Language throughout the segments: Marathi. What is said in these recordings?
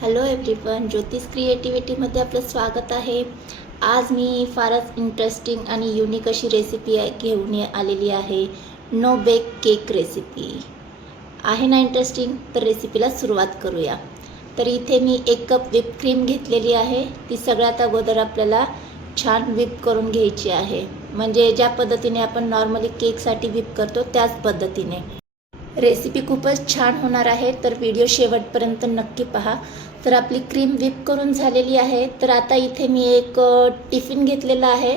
हॅलो एव्हरीवन, ज्योतिष क्रिएटिव्हिटीमध्ये आपलं स्वागत आहे. आज मी फारच इंटरेस्टिंग आणि युनिक अशी रेसिपी घेऊन आलेली आहे. नो बेक केक रेसिपी आहे ना इंटरेस्टिंग. तर रेसिपीला सुरुवात करूया. तर इथे मी 1 कप व्हिप क्रीम घेतलेली आहे. ती सगळ्यात अगोदर आपल्याला छान व्हिप करून घ्यायची आहे, म्हणजे ज्या पद्धतीने आपण नॉर्मली केकसाठी व्हिप करतो त्याच पद्धतीने. रेसिपी खूपच छान होणार आहे, तर व्हिडिओ शेवटपर्यंत नक्की पहा. तर आपली क्रीम व्हिप करून झालेली आहे. तर आता इथे मी एक टिफिन घेतलेला आहे.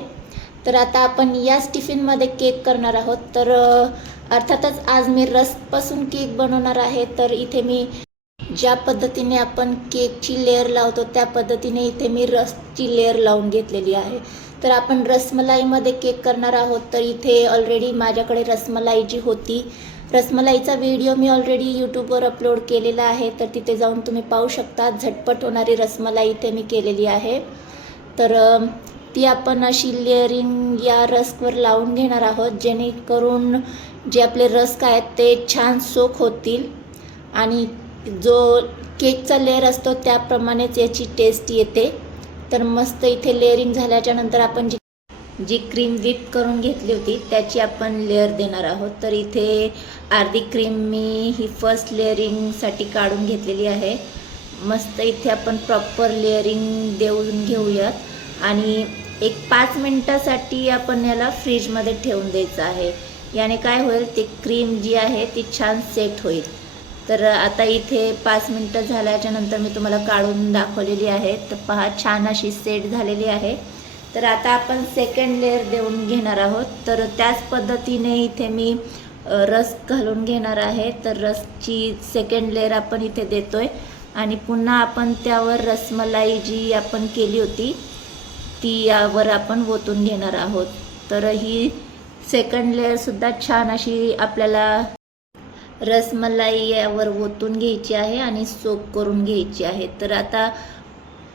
तर आता आपण याच टिफिनमध्ये केक करणार आहोत. तर अर्थातच आज मी रस्कपासून केक बनवणार आहे. तर इथे मी ज्या पद्धतीने आपण केकची लेअर लावतो त्या पद्धतीने इथे मी रसची लेअर लावून घेतलेली आहे. तर आपण रसमलाईमध्ये केक करणार आहोत. तर इथे ऑलरेडी माझ्याकडे रसमलाई जी होती, रसमलाईचा व्हिडिओ मी ऑलरेडी यूट्यूबवर अपलोड केलेला आहे. तर तिथे जाऊन तुम्ही पाहू शकता. झटपट होणारी रसमलाई इथे मी केलेली आहे. तर ती आपण अशी लेअरिंग या रस्कवर लावून घेणार आहोत, जेणेकरून जे आपले रस्क आहेत ते छान सोक होतील आणि जो केकचा लेअर असतो त्याप्रमाणेच याची टेस्ट येते. तर मस्त इथे लेअरिंग झाल्याच्या नंतर आपण जी क्रीम व्हिप करून घेतली होती त्याची आपण लेअर देणार आहोत. तर इथे अर्धी क्रीम मी ही फर्स्ट लेअरिंगसाठी काढून घेतलेली आहे. मस्त इथे आपण प्रॉपर लेअरिंग देऊन घेऊयात आणि एक 5 मिनटासाठी आपण याला फ्रीजमध्ये ठेवून द्यायचं आहे. याने काय होईल, ती क्रीम जी आहे ती छान सेट होईल. तर आता इथे 5 मिनटं झाल्याच्या नंतर मी तुम्हाला काढून दाखवलेली आहे. तर पहा, छान अशी सेट झालेली आहे. तर आता आपण सेकंड लेअर देऊन घेणार आहोत. तर त्याच पद्धतीने इथे मी रस घालून घेणार आहे. तर रसची सेकंड लेअर आपण इथे देतोय आणि पुन्हा आपण त्यावर रसमलाई जी आपण केली होती ती यावर आपण ओतून घेणार आहोत. तर ही सेकंड लेअरसुद्धा छान अशी आपल्याला रसमलाई यावर ओतून घ्यायची आहे आणि सोक करून घ्यायची आहे. तर आता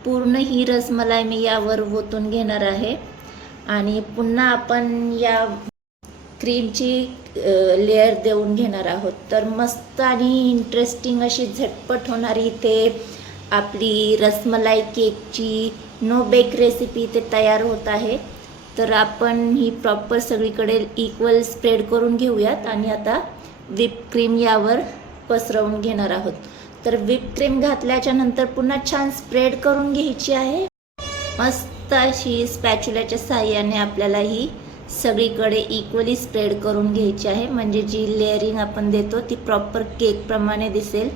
पूर्ण ही रसमलाई मी यावर ओतून घेणार आहे आणि पुन्हा आपण या क्रीमची लेअर देऊन घेणार आहोत. तर मस्त आणि इंटरेस्टिंग अशी झटपट होणारी इथे आपली रसमलाई केकची नो बेक रेसिपी इथे तयार होत आहे. तर आपण ही प्रॉपर सगळीकडे इक्वल स्प्रेड करून घेऊयात आणि आता व्हिप क्रीम यावर पसरवून घेणार आहोत. तर व्हिप क्रीम घातल्याच्या नंतर पुन्हा छान स्प्रेड करून घ्यायची आहे. मस्त अशी स्पॅच्युलाच्या साहाय्याने आपल्याला ही सगळीकडे इक्वली स्प्रेड करून घ्यायची आहे, म्हणजे जी लेअरिंग आपण देतो ती प्रॉपर केकप्रमाणे दिसेल.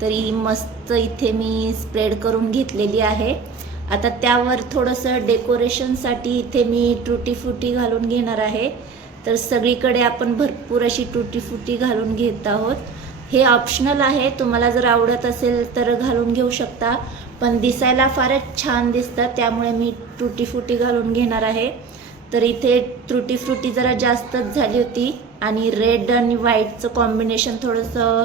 तर ही मस्त इथे मी स्प्रेड करून घेतलेली आहे. आता त्यावर थोडंसं डेकोरेशनसाठी इथे मी टूटी फ्रुटी घालून घेणार आहे. तर सगळीकडे आपण भरपूर अशी टूटी फ्रुटी घालून घेत आहोत. हे ऑप्शनल आहे, तुम्हाला जर आवडत असेल तर घालून घेऊ शकता, पण दिसायला फारच छान दिसतं त्यामुळे मी टूटी फ्रुटी घालून घेणार आहे. तर इथे टूटी फ्रुटी जरा जास्तच झाली होती आणि रेड आणि व्हाईटचं कॉम्बिनेशन थोडंसं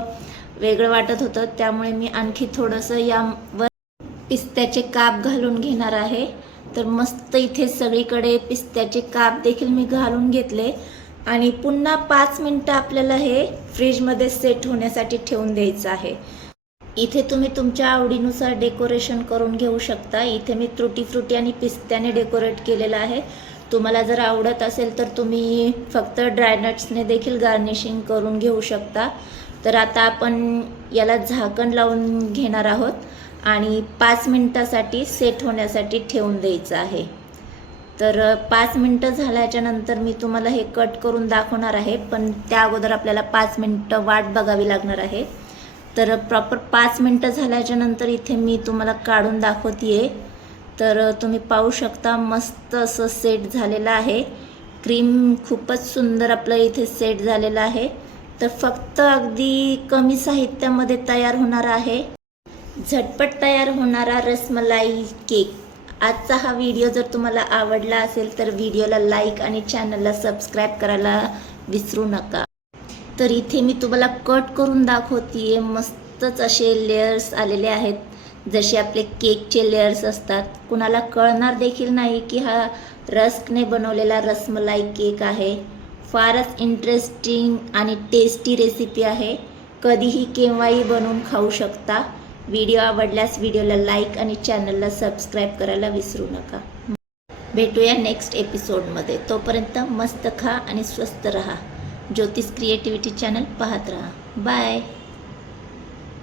वेगळं वाटत होतं, त्यामुळे मी आणखी थोडंसं यावर पिस्त्याचे काप घालून घेणार आहे. तर मस्त इथे सगळीकडे पिस्त्याचे काप देखील मी घालून घेतले आणि पुन्हा 5 मिनटं आपल्याला हे फ्रीजमध्ये सेट होण्यासाठी ठेवून द्यायचं आहे. इथे तुम्ही तुमच्या आवडीनुसार डेकोरेशन करून घेऊ शकता. इथे मी टूटी फ्रुटी आणि पिस्त्याने डेकोरेट केलेलं आहे. तुम्हाला जर आवडत असेल तर तुम्ही फक्त ड्रायनट्सने देखील गार्निशिंग करून घेऊ शकता. तर आता आपण याला झाकण लावून घेणार आहोत आणि 5 मिनटासाठी सेट होण्यासाठी ठेवून द्यायचं आहे. तर 5 मिनटं झाल्याच्या नंतर मी तुम्हाला हे कट करून दाखवणार आहे, पण त्या अगोदर आपल्याला 5 मिनटं वाट बघावी लागणार आहे. तर प्रॉपर 5 मिनटं झाल्याच्या नंतर इथे मी तुम्हाला काढून दाखवते. तर तुम्ही पाहू शकता मस्त असं सेट झालेलं आहे. क्रीम खूपच सुंदर आपलं इथे सेट झालेलं आहे. तर फक्त अगदी कमी साहित्यामध्ये तयार होणार आहे झटपट तयार होणारा रसमलाई केक. आजचा हा व्हिडिओ जर तुम्हाला आवडला असेल तर व्हिडिओला लाईक आणि चॅनलला सबस्क्राईब करायला विसरू नका. तर इथे मी तुम्हाला कट करून दाखवते. मस्तच असे लेयर्स आलेले आहेत, जसे आपले केकचे लेयर्स असतात. कुणाला कळणार देखील नाही की हा रस्कने बनवलेला रसमलाई केक आहे. फारच इंटरेस्टिंग आणि टेस्टी रेसिपी आहे. कधीही केव्हाही बनवून खाऊ शकता. व्हिडिओ आवडल्यास व्हिडिओला लाईक आणि चॅनलला सबस्क्राईब करायला विसरू नका. भेटूया नेक्स्ट एपिसोडमध्ये. तोपर्यंत मस्त खा आणि स्वस्त रहा. ज्योतिष क्रिएटिव्हिटी चॅनल पाहत रहा. बाय.